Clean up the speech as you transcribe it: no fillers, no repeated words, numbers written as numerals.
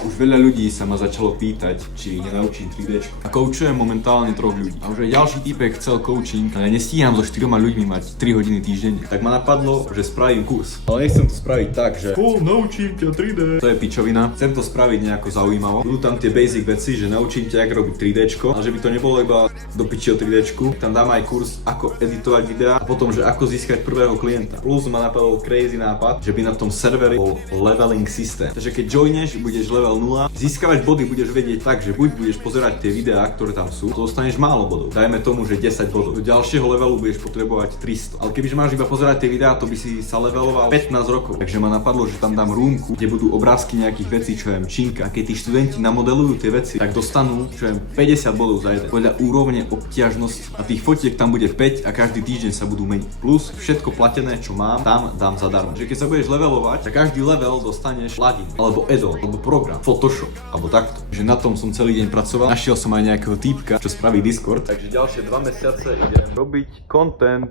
Už veľa ľudí sa ma začalo pýtať, či nenaučím 3D. A koučujem momentálne 3 ľudí. A už aj ďalší týpek chcel coaching, ale nestíham so 4 ľuďmi mať 3 hodiny týždenne. Tak ma napadlo, že spravím kurz. Ale nechcem to spraviť tak, že naučím ťa 3D. To je pičovina. Chcem to spraviť nejako zaujímavo. Budú tam tie basic veci, že naučím ťa, ako robiť 3D, a že by to nebolo iba do piči o 3D. Tam dám aj kurz, ako editovať videá a potom, že ako získať prvého klienta. Plus ma napadol crazy nápad, že by na tom serveri bol leveling systém. Takže keď joineš, budeš level 0, získavať body budeš vedieť tak, že buď budeš pozerať tie videá, ktoré tam sú, to dostaneš málo bodov. Dajme tomu, že 10 bodov. Do ďalšieho levelu budeš potrebovať 300. Ale kebyže máš iba pozerať tie videá, to by si sa leveloval 15 rokov. Takže ma napadlo, že tam dám rúmku, kde budú obrázky nejakých vecí, čo viem, činka. A keď tí študenti namodelujú tie veci, tak dostanú, čo viem, 50 bodov za jeden. Podľa úrovne obťažnosti. A tých fotiek tam bude 5 a každý týždeň sa budú meniť. Plus všetko platené, čo mám, tam dám zadarmo. Že keď sa budeš levelovať, tak každý level dostaneš plugin, alebo add-on, alebo program, Photoshop, alebo takto. Že na tom som celý deň pracoval. Našiel som aj nejakého týpka, čo spraví Discord. Takže ďalšie 2 mesiace idem robiť content.